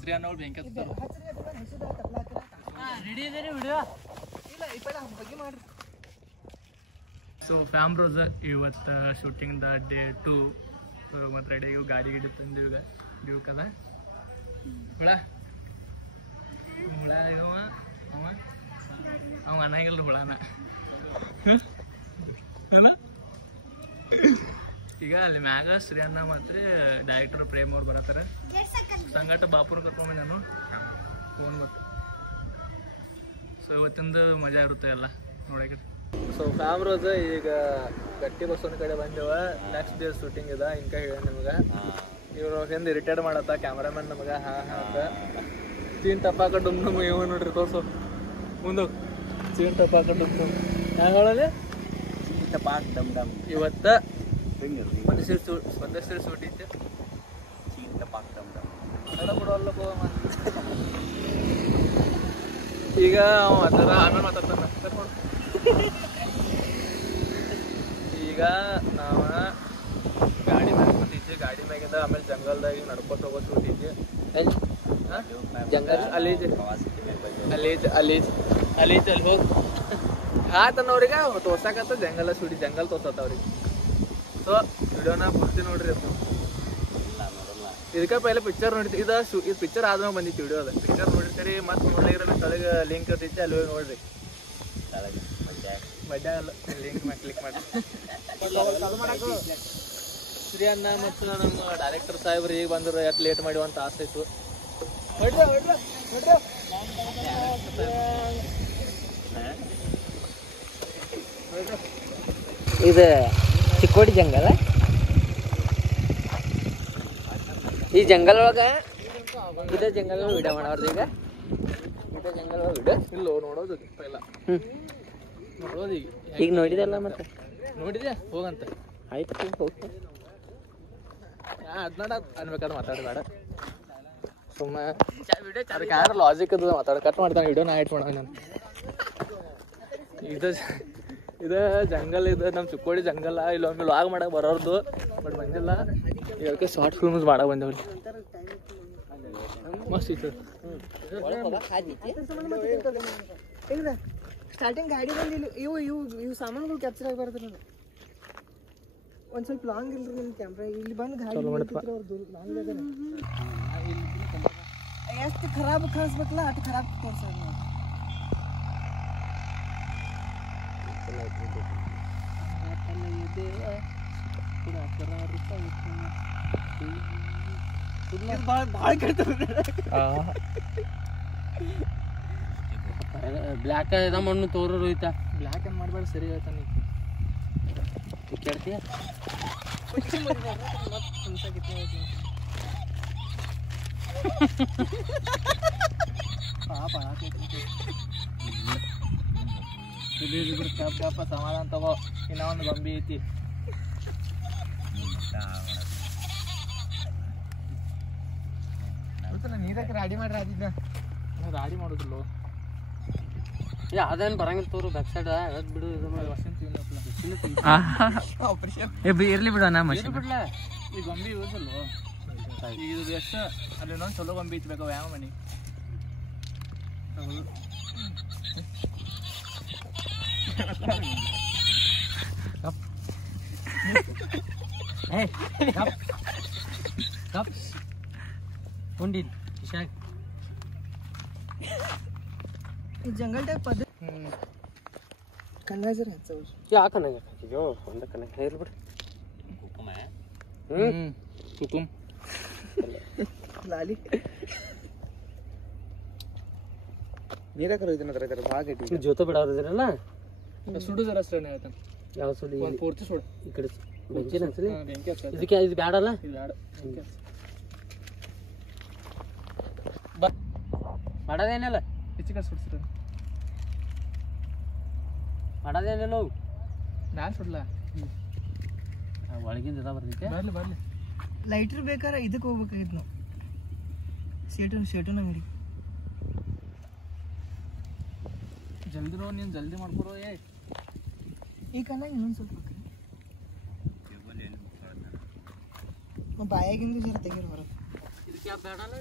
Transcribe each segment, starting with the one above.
ಶ್ರೀ ಅನ್ನೋಳು ಬೆಂಕಿ so fam rose ಇವತ್ತು shooting the day 2 ಮತ್ತು ರೆಡಿ ಇವು ಗಾಡಿ ಗಿಡಿ ತಂದು ಇವಾಗ ಡ್ಯೂಕಲ್ಲ ಹುಳ ಹುಳ ಇವ ಅವ ಅನ್ನಂಗಿಲ್ಲ ಹುಳನ ಅಲ್ಲ ಈಗ ಅಲ್ಲಿ ಮ್ಯಾಗ ಶ್ರೀ ಅನ್ನ ಮಾತ್ರ ಡೈರೆಕ್ಟರ್ ಪ್ರೇಮ್ ಅವ್ರು ಬರತ್ತಾರ ಸಂಗಟ ಬಾಪುರ ಕರ್ಕೊಂಬ ನಾನು ಫೋನ್ ಮತ್ತು ಸೊ ಇವತ್ತಿಂದು ಮಜಾ ಇರುತ್ತೆ ಎಲ್ಲ ನೋಡಕ್ಕೆ. ಸೊ ಫ್ಯಾಮ್ ರೋಸ್ ಈಗ ಗಟ್ಟಿ ಬಸ್ಸೊಂದು ಕಡೆ ಬಂದೇವ. ನೆಕ್ಸ್ಟ್ ಡೇ ಶೂಟಿಂಗ್ ಇದೆ ಇಂಕ ಹೇಳಿ ನಿಮ್ಗೆ. ಇವ್ರು ಹಿಂದೆ ರಿಟೈರ್ಡ್ ಮಾಡತ್ತ ಕ್ಯಾಮ್ರಾಮನ್ ನಮಗೆ ಅಂತ ಚೀನ್ ಟಪಾಕ ಡುಮ್ ಡುಮ್ ಇವ ನೋಡ್ರಿ ತೋರ್ಸು ಮುಂದೆ ಚೀನ್ ಟಪಾಕ ಡುಮ್ ಡುಮ್ ಹ್ಯಾಂಗ ಹೇಳಲಿ ಚೀನ್ ಟಪಾಕ್ ಡಮ್ ಡಮ್. ಇವತ್ತು ಒಂದಷ್ಟು ಶೂಟ್ ಇತ್ತು ಚೀನ್ ಟಪಾಕ್ ಡಮ್ ಡಮ್ ಕನ್ನಡ ಬಿಡೋಲ್ಲಪ್ಪ. ಈಗ ಮಾತಾಡ ಆಮೇಲೆ ಮಾತಾಡ್ತಾನ. ಈಗ ನಾವು ಗಾಡಿ ಮ್ಯಾಗ ಕೂತಿದ್ವಿ. ಗಾಡಿ ಮ್ಯಾಗಿಂದ ಆಮೇಲೆ ಜಂಗಲ್ದಾಗ ನಡ್ಕೊತ ಹೋಗೋ ಶೂಟಿದ್ವಿ. ಜಂಗಲ್ ಅಲೀಜ್ ಅಲ್ಲಿ ಹೋಗಿ ಹಾತನ್ನವ್ರಿಗೆ ತೋರ್ಸಾಕತ್ತ ಜಂಗಲ್ ಶೂಟಿ ಜಂಗಲ್ ತೋರ್ಸತ್ತ ಅವ್ರಿಗೆ. ಸೊ ವಿಡಿಯೋನ ಪೂರ್ತಿ ನೋಡ್ರಿ ಅದು. ಇದಕ್ಕೆ ಪೈಲೆ ಪಿಕ್ಚರ್ ನೋಡಿದ್ವಿ. ಇದು ಪಿಕ್ಚರ್ ಆದ್ಮೇಲೆ ಬಂದಿತ್ತು ವಿಡಿಯೋ. ಅದು ಪಿಕ್ಚರ್ ನೋಡಿರ್ತೀರಿ ಮತ್ತು ನೋಡ್ಲಿರಲ್ಲ ಕೆಳಗೆ ಲಿಂಕ್ ಇರ್ತೈತಿ ಅಲ್ಲಿ ಹೋಗಿ ನೋಡ್ರಿ. ಮಡ್ಯ ಅಲ್ಲ ಲಿಂಕ್ ಮಾಡಿ ಕ್ಲಿಕ್ ಮಾಡಿ. ಶ್ರೀ ಅಣ್ಣ ಮತ್ತು ನಮ್ಮ ಡೈರೆಕ್ಟರ್ ಸಾಹೇಬ್ರು ಈಗ ಬಂದರು. ಎಷ್ಟು ಲೇಟ್ ಮಾಡಿವ ಅಂತ ಆಸೆ ಇತ್ತು. ಇದು ಚಿಕ್ಕೋಡಿ ಜಂಗಲ್. ಈ ಜಂಗಲ್ ಒಳಗೆ ಇದೇ ಜಂಗಲ್ ವಿಡಿಯೋ ಮಾಡೋದು. ಈಗ ಇದೇ ಜಂಗಲ್ ಒಳಗೆ ವಿಡಿಯೋ ಇಲ್ಲೋ ನೋಡೋದು ಪೈಲ ನೋಡೋದು. ಈಗ ನೋಡಿದೆಲ್ಲ ಮತ್ತೆ ನೋಡಿದ್ಯಾ ಹೋಗಂತ ಆಯ್ತು ಹೋಗ್ತ ಅದನ್ನ ಅನ್ಬೇಕಾದ್ರೆ ಮಾತಾಡಬೇಡ ಸುಮ್ಮನೆ ಅದಕ್ಕೆ ಯಾರು ಲಾಜಿಕ್ ಅದು ಮಾತಾಡ ಕಟ್ ಮಾಡ್ತಾನೆ ವಿಡಿಯೋ ನಾ ಇಟ್ಕೊಳ ನಾನು. ಇದು ಜಂಗಲ್ ಇದು ನಮ್ಮ ಚಿಕ್ಕೋಡಿ ಜಂಗಲ್. ಇಲ್ಲೊಮ್ಮೆ ಲಾಗ್ ಮಾಡಕ್ಕೆ ಬರೋರ್ದು ಬಟ್ ಬಂದಿಲ್ಲ. ಇದಕ್ಕೆ ಶಾರ್ಟ್ ಫಿಲ್ಮ್ಸ್ ಮಾಡಕ್ಕೆ ಬಂದೇವ್ರಿ. ಮಸ್ತ್ ಇತ್ತು. ಸ್ಟಾರ್ಟಿಂಗ್ ಗಾಡಿ ಬಂದಿಲ್ಲ. ಇವು ಸಾಮಾನುಗಳು ಕ್ಯಾಪ್ಚರ್ ಆಗಿ ಬರ್ತದೆ. ನಾನು ಒಂದು ಸ್ವಲ್ಪ ಲಾಂಗ್ ಇಲ್ರಿ ನಿಮ್ಮ ಕ್ಯಾಮ್ರಾ. ಇಲ್ಲಿ ಬಂದು ಗಾಡಿ ಎಷ್ಟು ಖರಾಬ್ ಕಾಣಿಸ್ಬೇಕಲ್ಲ ಅಷ್ಟು ಖರಾಬ್ ತೋರ್ಸೋದು ನಾವು. ಭಾಳ ಬ್ಲ್ಯಾಕ್ ಇದ ಮಣ್ಣು ತೋರೋರು ಐತಾ. ಬ್ಲ್ಯಾಕ್ ಏನು ಮಾಡಬೇಡ ಸರಿ ಹೇಳ್ತಾನೆ. ಕೇಳ್ತೀಯ ಸಮಾಧಾನ ತಗೋ. ಇನ್ನ ಒಂದು ಗೊಂಬಿ ಐತಿ. ನೀರಕ್ಕೆ ರಾಡಿ ಮಾಡಿ ರಾಜಿದ್ದ ರಾಡಿ ಮಾಡೋದಿಲ್ಲ. ಅದೇನು ಬರಂಗಿಲ್ಲ ತೋರು ಬ್ಯಾಕ್ ಸೈಡ್ ಬಿಡು. ಇರ್ಲಿ ಬಿಡು ನಾ ಮಷಿನ್ ಬಿಡ್ಲ. ಈ ಗೊಂಬಿ ಯೂಸ್ ಅಲ್ವೋ ಇದು ಎಷ್ಟು ಅಲ್ಲಿ ಇನ್ನೊಂದು ಚಲೋ ಗೊಂಬಿ ಇತ್ಬೇಕು ಯಾವ ಮನೆ जंगल टाइप पद कन्नाजर है सर क्या कन्ना जो होंडा कन्ना हेर बिड हुकुम लाली ನೀರ ಕರ ಇದನ್ನ ತರ ತರ ಭಾಗ ಇಟ್ಟಿ ಜೋತ ಬಿಡಾರದಿರಲ್ಲ ಸುಡು ಜರ ಅಷ್ಟೇ ಹೇಳ್ತಾನೆ ಯಾವ ಸುಡು ಒಂದು ಪೂರ್ತಿ ಸುಡು ಈ ಕಡೆ ಬೆಂಕಿ ಅನ್ಸರಿ ಬೆಂಕಿ ಹಚ್ಚ ಇದಕ್ಕೆ ಇದು ಬ್ಯಾಡಲ್ಲ ಇದು ಬ್ಯಾಡ ಮಾಡೋದೇನಿಲ್ಲ ಹೆಚ್ಚು ಕಡೆ ಸುಡ್ಸಿರ ಮಾಡೋದೇನಿಲ್ಲ ನಾನು ಸುಡ್ಲ ಒಳಗಿಂದ ಇದ ಬರ್ತೈತೆ ಬರ್ಲಿ ಬರ್ಲಿ ಲೈಟರ್ ಬೇಕಾರೆ ಇದಕ್ಕೆ ಹೋಗ್ಬೇಕಾಗಿತ್ತು ನಾವು ಶೇಟನ್ ಅಂಗಡಿ ಜಲ್ದಿ ನೀನು ಜಲ್ದಿ ಮಾಡ್ಕೊರೋ ಏ ಈ ಕಲ್ಲ ಇನ್ನೊಂದು ಸ್ವಲ್ಪ ಬಾಯಾಗಿಂದ ಜರ ತೆಗೀರಿ ಹೊರಗೆ ಇದಕ್ಕೆ ಕ್ಯಾಪ್ ಬೇಡಲ್ಲ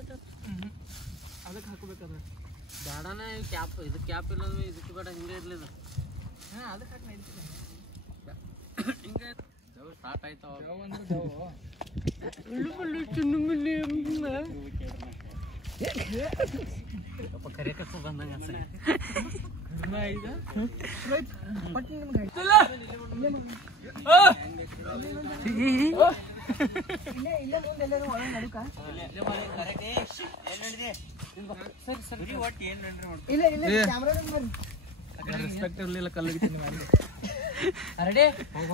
ಅದಕ್ಕೆ ಹಾಕೋಬೇಕಾದ್ರೆ ಬೇಡನ ಕ್ಯಾಪ್ ಇದು ಕ್ಯಾಪ್ ಇಲ್ಲ ಇದಕ್ಕೆ ಬೇಡ ಹಿಂಗೆ ಇರಲಿಲ್ಲ ಹಾಂ ಅದಕ್ಕೆ ಹಾಕಿ ನಡೀತಿದೆ ಹಿಂಗೆ ಜವ್ ಸ್ಟಾರ್ಟ್ ಆಯ್ತು ಜವ್ ಅಂದ್ರೆ ಜವ್ ಕರೆ ಕಪ್ಪು ಬಂದಂಗೆ ಅನ್ಸ ಈಗ ಬಟ್ ನಿಮ್ಗೆ ಇಲ್ಲೇ ಮುಂದೆ ಎಲ್ಲರೂ ಒಳಗೆ ನಡುಕ ಇಲ್ಲ ಇಲ್ಲ ಕ್ಯಾಮ್ರಾ ಬರ್ರಿ ರೆಸ್ಪೆಕ್ಟ್ ಇರಲಿಲ್ಲ ಕಲ್ಲಿಗಿತ್ತೀನಿ ಮಾಡಿ ರೆಡಿ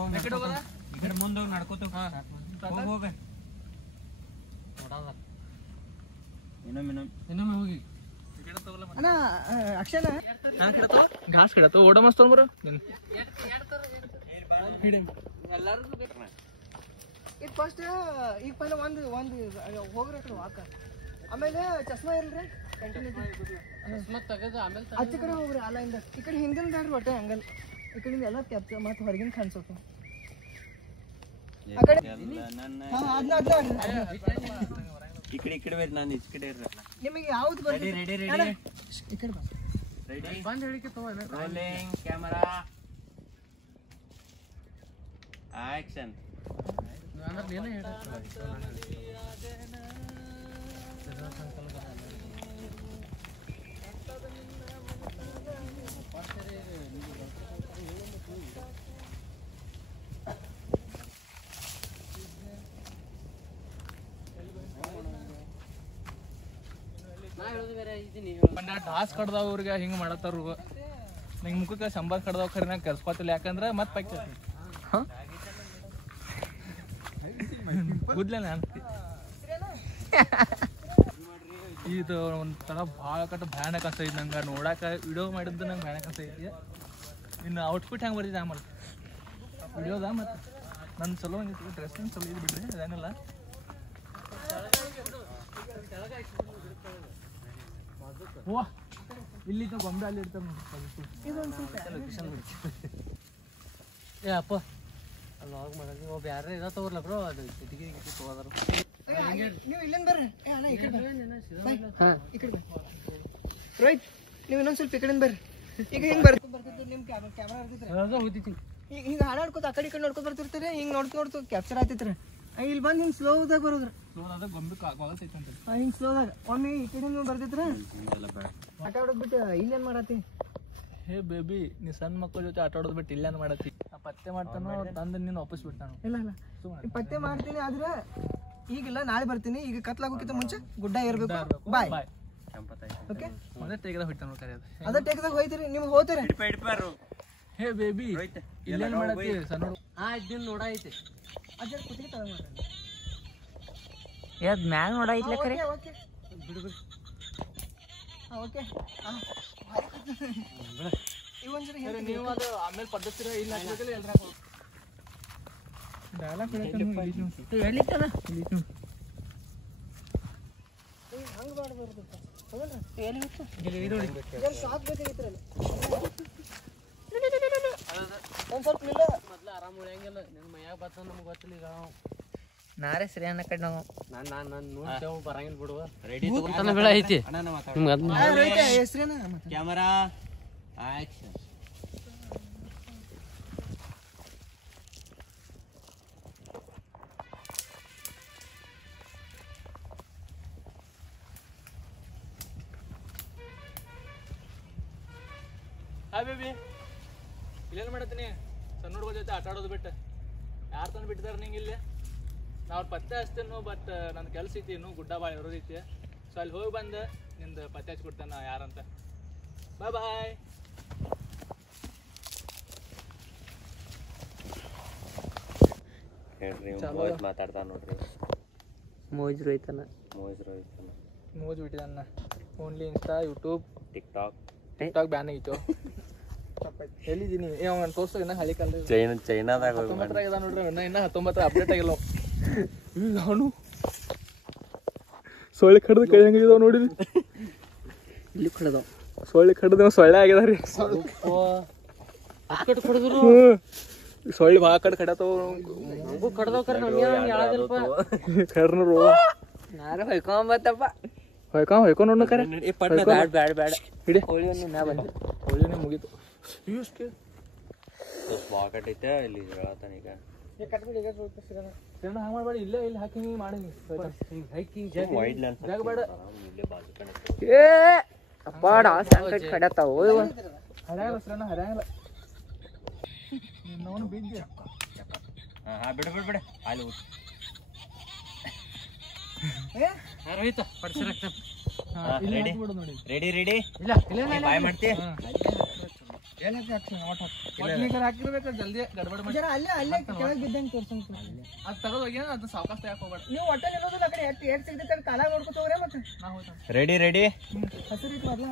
ಈ ಕಡೆ ಹೋಗೋದಾ ಈ ಕಡೆ ಮುಂದೆ ಹೋಗಿ ನಡ್ಕೋತ ಹೋಗ ಇನ್ನೊಮ್ಮೆ ಹೋಗಿ ಈ ಕಡೆ ತಗೋಲ್ಲ ಅಣ್ಣ ಅಕ್ಷನ ಘಾಸ್ ಕಡೆ ಓಡ ಮಸ್ತ್ ತೊಗೊಂಬರು ಎಲ್ಲರಿಗೂ ಬೇಕು ಈಗ ಫಸ್ಟ್ ಈಗ ಪೈಲ ಒಂದು ಹೋಗ್ರಿ ಕಡೆ ವಾಕ ಆಮೇಲೆ ಚಸ್ಮಾ ಇಲ್ರಿ ಚಸ್ಮಾ ತೆಗೆದು ಆಮೇಲೆ ಆಚೆ ಕಡೆ ಹೋಗ್ರಿ ಅಲ್ಲಿಂದ ಈ ಕಡೆ ಹಿಂದಿನ ಬೇಡ್ರಿ ಒಟ್ಟೆ ಹಂಗಲ್ ಈ ಕಡೆಯಿಂದ ಎಲ್ಲ ಕ್ಯಾಪ್ಚರ್ ಮತ್ತೆ ಹೊರಗಿನ ಕಾಣಿಸೋಕೆ ಆ ಕಡೆ ಈ ಕಡೆ ಬೇರೆ ನಾನು ಈ ಕಡೆ ಇರಲ್ಲ ನಿಮಗೆ ಯಾವ್ದು ಬರ್ರಿ ರೆಡಿ ಈ ಕಡೆ ಬಾ ರೆಡಿ ಬಂದು ಹೇಳಿಕೆ ತಗೋಣ ರೋಲಿಂಗ್ ಕ್ಯಾಮರಾ ಆಕ್ಷನ್ ಅಂದ್ರೆ ನೀನೇ ಹೇಳ ನಾ ಹೇಳೋದು ಬೇರೆ ಇದೀನಿ ಟಾಸ್ ಕಡ್ದಾವ ಅವ್ರಿಗೆ ಹಿಂಗೆ ಮಾಡತ್ತಾರು ನಿಂಗೆ ಮುಖಕ್ಕೆ ಸಂಬಾರ್ ಕಡ್ದಾವ ಖರೆ ನಂಗೆ ಕೆಲ್ಸ್ಕೊತಿಲ್ಲ ಯಾಕಂದ್ರೆ ಮತ್ತೆ ಪೈಕ್ ಗುದ್ಲೆ ನಾನು ಇದು ಒಂಥರ ಭಾಳ ಕಟ್ಟ ಭಯಾನಕ ಅನ್ಸೈತಿ ನಂಗೆ ನೋಡಕ್ಕೆ ವಿಡಿಯೋ ಮಾಡಿದ್ದು ನಂಗೆ ಭಯಾನಕ ಅನ್ಸೈತಿ ಇನ್ನು ಔಟ್ಫಿಟ್ ಹೆಂಗೆ ಬರ್ತಿದ್ದೆ ಆಮೇಲೆ ವಿಡಿಯೋದ ಮತ್ತು ನನ್ನ ಚಲೋ ಹಂಗಿತ್ತು ಡ್ರೆಸ್ ಚಲೋ ಇದು ಬಿಡ್ರಿ ಅದೇನಿಲ್ಲ ವಾ ಇಲ್ಲಿ ಗೊಂಬೆ ಅಲ್ಲಿ ಇರ್ತಾರೆ ಏ ಅಪ್ಪ ಅಲ್ಲಿ ಹೋಗಿ ಮಾಡೋದು ಒಬ್ಬ ಯಾರೇ ಇರೋ ತಗೋರ್ಲ ಬ್ರೋ ಅದು ಕಿಟಕಿ ತಗೋದಾರ ನೀವು ಇಲ್ಲಿಂದ ಬರ್ರಿ ಅಣ್ಣ ಈ ಕಡೆ ಈ ಕಡೆ ರೋಹಿತ್ ನೀವು ಇನ್ನೊಂದು ಸ್ವಲ್ಪ ಈ ಕಡೆಯಿಂದ ಬರ್ರಿ ಈಗ ಹಿಂಗೆ ಬರ್ತಿರ್ತೀರಿ ನಿಮ್ಮ ಕ್ಯಾಮ್ರಾ ಇರ್ತಿದ್ರಿ ಹೋಗ್ತಿತ್ತು ಈಗ ಹಿಂಗೆ ಹಾಡಾಡ್ಕೋತ ಆ ಕಡೆ ಈ ಕಡೆ ನೋಡ್ಕೊತ ಬರ್ತಿರ್ತೀರಿ ಹಿಂಗೆ ನೋಡ್ತು ಕ್ಯಾಪ್ಚರ್ ಆತಿತ್ರಿ ಇಲ್ಲಿ ಬಂದು ಹಿಂಗೆ ಸ್ಲೋದಾಗ ಬರೋದ್ರಿ ಅದ ಗೊಂಬೆ ಕಾಗತೈತೆ ಅಂತ ಹಿಂಗೆ ಸ್ಲೋದಾಗ ಒಮ್ಮೆ ಈ ಕಡೆ ನೀವು ಬರ್ತಿದ್ರ ಆಟ ಆಡೋದು ಬಿಟ್ಟು ಇಲ್ಲೇನು ಮಾಡತ್ತಿ ಹೇ ಬೇಬಿ ನೀ ಸಣ್ಣ ಮಕ್ಕಳ ಜೊತೆ ಆಟ ಆಡೋದು ಬಿಟ್ಟು ಇಲ್ಲೇನು ಮಾಡತ್ತಿ ನಾ ಪತ್ತೆ ಮಾಡ್ತಾನೋ ತಂದು ನೀನು ವಾಪಸ್ ಬಿಡ್ತಾನು ಇಲ್ಲ ಇಲ್ಲ ಈ ಪತ್ತೆ ಮಾಡ್ತೀನಿ ಆದ್ರೆ ಈಗಿಲ್ಲ ನಾಳೆ ಬರ್ತೀನಿ ಈಗ ಕತ್ಲಾಗೋಕ್ಕಿಂತ ಮುಂಚೆ ಗುಡ್ಡ ಇರಬೇಕು ಬಾಯ್ ಓಕೆ ಅದೇ ತೆಗೆದ ಹೊಯ್ತಾನ ಕರೆಯೋದು ಅದೇ ಟೇಕ್ದಾಗ ಹೋಯ್ತೀರಿ ನೀವು ಹೋಗ್ತೀರಿ ಹೇ ಬೇಬಿ ಇಲ್ಲೇನು ಮಾಡತ್ತಿ ಸಣ್ಣ ಇದನ್ನ ನೋಡ ಐತಿ ಅಜ್ಜ ಕುತ್ತಿಗೆ ತಗೊಂಡ್ರಿ ಯಾವ್ದು ಮ್ಯಾಗ ನೋಡ ಐತ್ಲೆ ಕರೆ ಓಕೆ ಬಿಡು ಬಿಡು ಓಕೆ ಇವೊಂದ್ಸರಿ ನೀವು ಅದು ಆಮೇಲೆ ಪದ್ಧತಿ ಇಲ್ಲ ಎಲ್ರ ಡೈಲಾಗ್ ಹೇಳಿತ್ತಲ್ಲ ಹಂಗೆ ಮಾಡ್ಬಾರ್ದು ತಗೊಂಡ್ರಿ ಸಾಕ್ ಬೇಕಾಗಿತ್ತು ಒಂದು ಸ್ವಲ್ಪ ಇಲ್ಲ ಮೊದ್ಲು ಆರಾಮ್ ಉಳಿಯಂಗಿಲ್ಲ ನಿನ್ ಮೈಯಾಗ ಬರ್ತದ ನಮ್ಗೆ ಗೊತ್ತಿಲ್ಲ ಈಗ ನಾರೇ ಸರಿ ಅನ್ನ ಕಡೆ ನಾವು ನಾನು ನೋಡ್ತೇವೆ ಬರಂಗಿಲ್ಲ ಬಿಡುವ ರೆಡಿ ಬೆಳ ಐತಿ ಹೆಸ್ರೇನ ಕ್ಯಾಮರಾ ಆಕ್ಷನ್ ಹಾಯ್ ಬೇಬಿ ಇಲ್ಲೇನು ಮಾಡತ್ತೀನಿ ಸಣ್ಣ ಹುಡುಗ ಜೊತೆ ಆಟ ಆಡೋದು ಬಿಟ್ಟು ಯಾರು ತಂದು ಬಿಟ್ಟಿದ್ದಾರೆ ನಿಂಗೆ ಇಲ್ಲಿ ನಾವು ಪತ್ತೆ ಹಚ್ತೇನು ಬಟ್ ನನ್ನ ಕೆಲಸ ಐತಿ ಇನ್ನೂ ಗುಡ್ಡ ಭಾಳ ಇರೋದೈತಿ ಸೊ ಅಲ್ಲಿ ಹೋಗಿ ಬಂದು ನಿಂದು ಪತ್ತೆ ಹಚ್ಕೊಡ್ತೇನೆ ಯಾರಂತ ಬಾಯ್ ಬಾಯ್ ಹೇಳ್ರಿ ಮೋಜ್ ಮಾತಾಡ್ತಾ ನೋಡ್ರಿ ಮೋಜ್ ರೋಯ್ತನ ಮೋಜ್ ರೋಹಿತ್ ಮೋಜ್ ಬಿಟ್ಟಿದ್ದಾನ only insta YouTube TikTok ban ಆಗಿತ್ತು ಹೇಳಿದ್ದೀನಿ ಏ ಅವ್ನು ತೋರ್ಸೋ ಇನ್ನ ಹಳಿ ಕಾಲ ಚೈನಾದಾಗ 19 ಇದ ನೋಡ್ರಿ ಇನ್ನ 19 ಅಪ್ಡೇಟ್ ಆಗಿಲ್ಲ ಅವನು ಸೊಳ್ಳೆ ಕಡ್ದು ಕೈ ಹೆಂಗಿದಾವ ನೋಡಿದ್ರಿ ಇಲ್ಲಿ ಕಡ್ದಾವ ಸೊಳ್ಳೆ ಕಡ್ದು ಸೊಳ್ಳೆ ಆಗ್ಯದ ರೀ ಸೊಳ್ಳೆ ಭಾಳ ಕಡೆ ಕಡತಾವ ಕಡ್ದಾವ ಕರ್ ನಮ್ಗೆ ಹೇಳದಿಲ್ಪ ಕರ್ನರು ನಾರು ಹೊಯ್ಕೊಂಬತ್ತಪ್ಪ ಹೊಯ್ಕೊಂಡ್ ನೋಡ ಕರೆ ಬ್ಯಾಡ ಬ್ಯಾಡ ಬ್ಯಾಡ ಹಿಡಿ ಕೋಳಿ ಒಂದು ಮ್ಯಾ ಬಂದ ಹೋಳಿನೇ ಮುಗೀತು ಬಾಕಟ್ಟೈತೆ ಇಲ್ಲಿ ಹೇಳತ್ತಾನ ಈಗ ಹಂಗೆ ಮಾಡ್ಬೇಡಿ ಇಲ್ಲೇ ಇಲ್ಲಿ ಹಾಕಿ ಹಿಂಗೆ ಮಾಡಿ ವೈಡ್ ಲೆನ್ಸ್ ಜಾಗ ಬೇಡ ಇಲ್ಲೇ ಬಾಜು ಕಡೆ ಏ ಅಪ್ಪಾಡ ಸಂಕಟ್ ಕಡತಾವ ಹರ್ಯಾಗಲ್ಲ ಸರಣ ಹರ್ಯಾಗಲ್ಲ ನಿನ್ನವನು ಬಿದ್ದೆ ಹಾ ಬಿಡ ಬಿಡ ಬಿಡ ಅಲ್ಲಿ ಇಲ್ಲಿ ಹಾಕ್ಬಿಡು ನೋಡಿ ರೆಡಿ ರೆಡಿ ಇಲ್ಲ ಇಲ್ಲ ಬಾಯ್ ಮಾಡ್ತಿ ಹಾಕಿರ್ಬೇಕು ಜಲ್ದಿ ಗಡ್ಬಡ್ ಮಾಡಿ ಅಲ್ಲೇ ಅಲ್ಲೇ ಕೆಳಗೆ ಬಿದ್ದಂಗೆ ತೋರ್ಸಂತ ಅದು ತಗದು ಹೋಗ್ಯಾನ ಅದನ್ನ ಸಾವಕಾಶ ತೆಗಕ್ ಹೋಗ್ಬೇಡ ನೀವು ಒಟ್ಟ ನಿಲ್ಲೋದಿಲ್ಲ ಆ ಕಡೆ ಎಷ್ಟು ಸಿಗ್ತೈತೆ ಅಲ್ಲಿ ಕಾಲಾಗ ನೋಡ್ಕೊತ ಹೋಗ್ರೆ ಮತ್ತೆ ನಾ ಹೋಗ್ತಾನೆ ರೆಡಿ ರೆಡಿ ಹಸಿರು ಇತ್ತು ಮೊದ್ಲ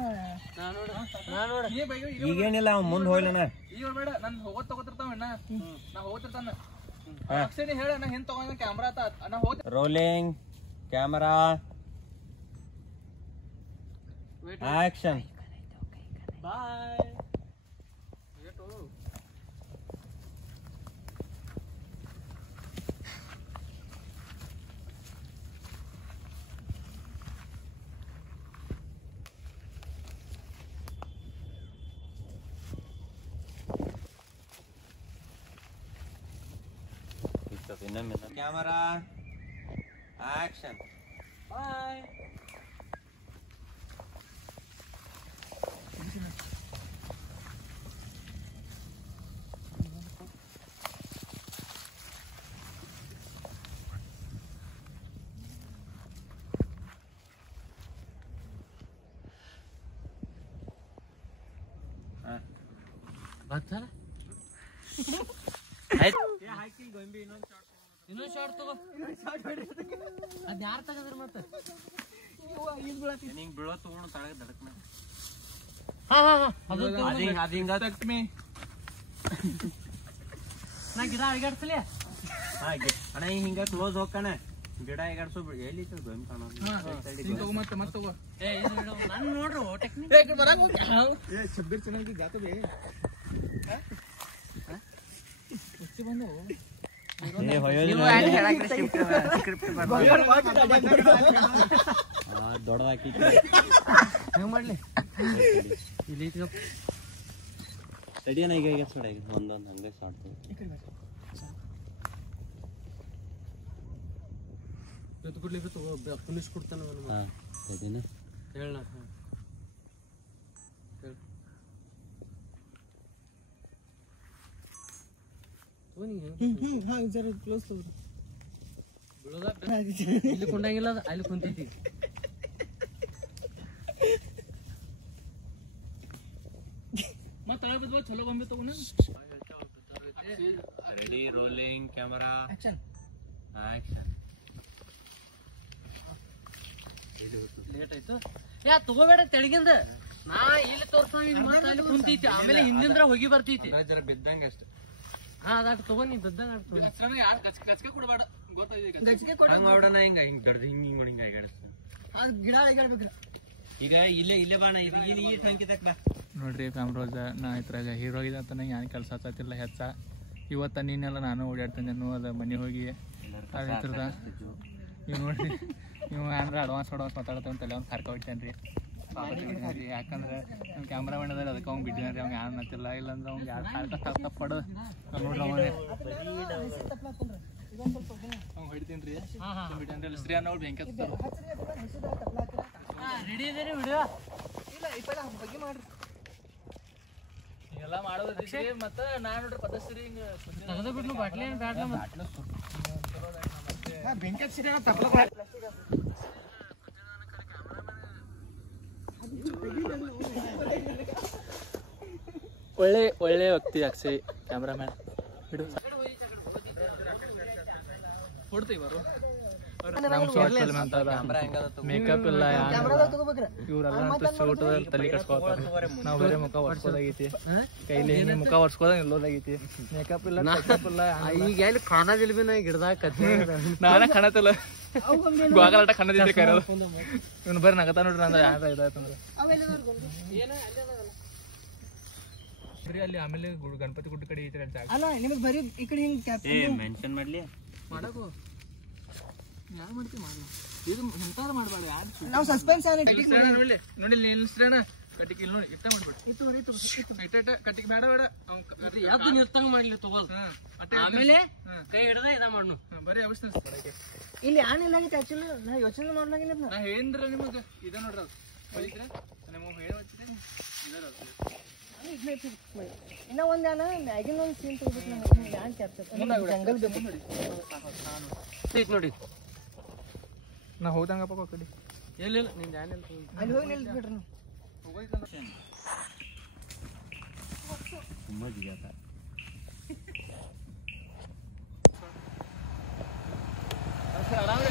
ನೀ ಬೈಗ ಈಗೇನಿಲ್ಲ ಅವ್ನು ಮುಂದೆ ಹೋಗ್ಲನ ಈಗ ಬೇಡ ನಾನು ಹೋಗೋದ್ ತಗೋತಿರ್ತಾವ ಅಣ್ಣ ನಾ ಹೋಗ್ತಿರ್ತಾನ ಅಕ್ಷರಿ ಹೇಳ ನಾ ಹಿಂದ್ ತಗೊಂಡ ಕ್ಯಾಮ್ರಾ ಆತ ನಾ ಹೋಗ್ತಿ ರೋಲಿಂಗ್ ಕ್ಯಾಮರಾ ಆಕ್ಷನ್ ಬಾಯ್ ಕ್ಯಾಮರಾ ಆಕ್ಷನ್ ಬಾಯ್ ಇನ್ನೊಂದು ಶಾರ್ಟ್ ತಗೋ ಅದ್ ಯಾರು ತಗದ್ರ ಮತ್ತೆ ಹಿಂಗ್ ಬೀಳೋ ತಗೊಂಡು ತಳಗ ದಡಕ್ನ ಹಾ ಹಾ ಹಾ ಅದು ಅದ್ ಹಿಂಗ ನಾ ಗಿಡ ಅಡಿಗಾಡ್ಸಲಿ ಅಣ್ಣ ಹಿಂಗ ಕ್ಲೋಸ್ ಹೋಗ್ಕಣ ಗಿಡ ಎಗಾಡ್ಸೋ ಎಲ್ಲಿ ಗೋಮ್ ಕಾಣೋದು ಮತ್ತೆ ಮತ್ತೆ ತಗೋ ಏ ನಾನು ನೋಡ್ರು ಟೆಕ್ನಿಕ್ छब्बीर चैनल की जाते बे उससे बंद हो ದೊಡ್ಡದಾಕಿ ಹೆಂಗ್ ಮಾಡ್ಲಿ ಇಲ್ಲಿ ತಡಿಯನ ಈಗ ಸಡ ಒಂದೊಂದು ಹಂಗೆ ಸಾಡ್ತು ಪೊಲೀಸ್ ಕೊಡ್ತಾನ ಹಾ ತಡಿನ ಹೇಳ ಹಾ ಜರ ಕ್ಲೋಸ್ ತಗೋ ಇಲ್ಲಿ ಕುಂಡಂಗಿಲ್ಲ ಅಲ್ಲಿ ಕುಂತೈತಿ ಮತ್ತೆ ತಳ ಬಿದ್ವ ಚಲೋ ಗೊಂಬೆ ತಗೋಣ ready rolling camera action action late ಆಯ್ತು ಯಾ ತಗೋಬೇಡ ತೆಳಗಿಂದ ನಾ ಇಲ್ಲಿ ತೋರ್ಸ ಅಲ್ಲಿ ಕುಂತೈತಿ ಆಮೇಲೆ ಹಿಂದಿಂದ ಹೋಗಿ ಬರ್ತೈತಿ ಜರ ಬಿದ್ದಂಗೆ ಅಷ್ಟೇ ಹಾ ಅದಾಟ ತಗೋ ನೀ ಬಿದ್ದಂಗ ಯಾರು ಕಚ್ಕೆ ಕೊಡಬೇಡ ಗೊತ್ತೈತಿ ಗಚ್ಗೆ ಕೊಡ ಹಂಗ ಮಾಡೋಣ ಹಿಂಗ ಹಿಂಗ್ ದೊಡ್ಡ ಹಿಂಗ್ ಹಿಂಗ ಎಗಾಡಿಸ್ತ ಅದು ಗಿಡ ಎಗಾಡ್ಬೇಕ್ರಿ ಈಗ ಇಲ್ಲೇ ಬಾಣ ಇದು ಇಲ್ಲಿ ಈ ಸಂಕೇತಕ್ಕೆ ಬಾ ನೋಡ್ರಿ ಫ್ಯಾಮ್ರೋಜ ನಾ ಇದ್ರಾಗ ಹೀರೋ ಆಗಿದೆ ಅಂತ ನಂಗೆ ಏನು ಕೆಲಸ ಹಚ್ಚತ್ತಿಲ್ಲ ಹೆಚ್ಚ ಇವತ್ತು ನೀನೆಲ್ಲ ನಾನು ಓಡಾಡ್ತೀನಿ ಅದು ಮನೆ ಹೋಗಿ ಅದು ಇದ್ರದ ಇವ್ ನೋಡ್ರಿ ನೀವು ಅಂದ್ರೆ ಅಡ್ವಾನ್ಸ್ ಮಾತಾಡ್ತೇವೆ ಅಂತಲ್ಲ ಅವ್ನು ಕರ್ಕ ಹೊಟ್ಟೇನೆ ರೀ ಯಾಕಂದ್ರೆ ನಮ್ಮ ಕ್ಯಾಮ್ರಾಮನ್ ಅದ ಅದಕ್ಕೆ ಅವ್ನು ಬಿಟ್ಟಿದ್ದಾನೆ ರೀ ಅವ್ನು ಯಾರು ಅನ್ನತ್ತಿಲ್ಲ ಇಲ್ಲಾಂದ್ರೆ ಅವ್ನು ಯಾರು ತಪ್ಪ ಪಡೋದು ನೋಡ್ರಿ ಅವನೇ ಅವ್ನು ಹೊಡಿತೀನಿ ರೀ ಬಿಟ್ಟೇನೆ ರೀ ಶ್ರೀ ಅನ್ನೋರು ಬೆಂಕಿ ಹತ್ತಾರ ರೆಡಿ ಇದೀರಿ ವಿಡಿಯೋ ಇಲ್ಲ ಈ ಪೈಲ ಬಗ್ಗೆ ಮಾಡ್ರಿ ಎಲ್ಲ ಮಾಡೋದ್ರಿ ಮತ್ತೆ ನಾ ನೋಡ್ರಿ ಪದಶ್ರೀ ಹಿಂಗೆ ತೆಗೆದ ಬಿಡ್ಲು ಬಾಟ್ಲಿ ಏನು ಬ್ಯಾಡ್ಲ ಮತ್ತೆ ಬೆಂಕಿ ಹಚ್ಚಿರಿ ತಪ್ಪಲ ಒಳ್ಳೆ ವ್ಯಕ್ತಿ ಅಕ್ಷಯ್ ಕ್ಯಾಮ್ರಾಮ್ಯಾನ್ ಹಿಡು ಕೊಡ್ತೀವಿ ನಮ್ ಶಾರ್ಟ್ ಫಿಲ್ಮ್ ಅಂತ ಮೇಕಪ್ ಇಲ್ಲ ಕ್ಯಾಮ್ರಾದಾಗ ತಗೋಬೇಕ್ರ ಇವ್ರೆಲ್ಲ ಶೂಟ್ ತಲೆ ಕಟ್ಸ್ಕೊತಾರ ನಾವ್ ಬೇರೆ ಮುಖ ಒರ್ಸ್ಕೋದಾಗೈತಿ ಕೈಲಿ ಹಿಂಗೆ ಮುಖ ಒರ್ಸ್ಕೋದ ನಿಲ್ಲೋದಾಗೈತಿ ಮೇಕಪ್ ಇಲ್ಲ ಮೇಕಪ್ ಇಲ್ಲ ಈಗ ಎಲ್ಲಿ ಖಾನಾದಿಲ್ ಬಿ ನಾ ಗಿಡದಾಗ ಕತ್ತೆ ನಾನ ಕಾಣತಿಲ್ಲ ಗೋಗಲಾಟ ಕಣ್ಣದಿದ್ದೆ ಕರೆಯೋದು ಇವ್ನು ಬರ್ರಿ ನಗತ ನೋಡ್ರಿ ನಂದ ಯಾವ್ದು ಇದಾಯ್ತಂದ್ರೆ ಬರೀ ಅಲ್ಲಿ ಆಮೇಲೆ ಗಣಪತಿ ಗುಡ್ಡ ಕಡೆ ಐತಿ ಜಾಗ ಅಲ್ಲ ನಿಮಗೆ ಬರೀ ಈ ಕಡೆ ಹಿಂಗ್ ಮೆನ್ಷನ್ ಮಾಡ್ಲಿ ಮಾಡಕು ಯಾರು ಮಾಡ್ತೀವಿ ಮಾಡಲ್ಲ ಇದು ಎಂತಾರ ಮಾಡ್ಬಾರ್ದು ಯಾರು ನಾವು ಸಸ್ಪೆನ್ಸ್ ನೋಡಿ ನೋಡಿ ನಿಲ್ಸ್ರಣ ಕಟ್ಟಿಗೆ ಇಲ್ಲಿ ನೋಡಿ ಇಟ್ಟ ಮಾಡ್ಬಿಟ್ಟು ಇಟ್ಟ ಕಟ್ಟಿಗೆ ಬೇಡ ಬೇಡ ಯಾವ್ದು ನಿರ್ತಂಗ ಮಾಡ್ಲಿ ತಗೋಲ್ ಆಮೇಲೆ ಕೈ ಹಿಡ್ದ ಇದ ಮಾಡ್ನು ಬರೀ ಅವಶ್ಯ ಇಲ್ಲಿ ಆನ್ ಏನಾಗಿತ್ತು ಆಕ್ಚುಲಿ ನಾ ಯೋಚನೆ ಮಾಡ್ಲಾಗಿಲ್ಲ ನಾ ಏನ್ರ ನಿಮಗೆ ಇದ ನೋಡ್ರಿ ಬರೀತ್ರ ನಿಮಗೆ ಹೇಳತ್ತಿದ್ದೆ ಇನ್ನ ಒಂದ್ ಯಾನ ಮ್ಯಾಗಿನ ಒಂದು ಸೀನ್ ತಗೋಬೇಕು ನಮ್ಗೆ ಯಾನ್ ಕ್ಯಾಪ್ಚರ್ ಜಂಗಲ್ ಬೇಕು ನೋಡಿ ನಾ ಹೋದಂಗಪ್ಪ ಕಡೆ ಎಲ್ಲಿಲ್ಲ ನಿನ್ ಜಾನ ಅಲ್ಲಿ ಹೋಗಿ ನಿಲ್ಸ್ಬಿಡ್ರಿ ನೀವು ತುಂಬಾ ಜಿಗಾತ ಆರಾಮ್ರಿ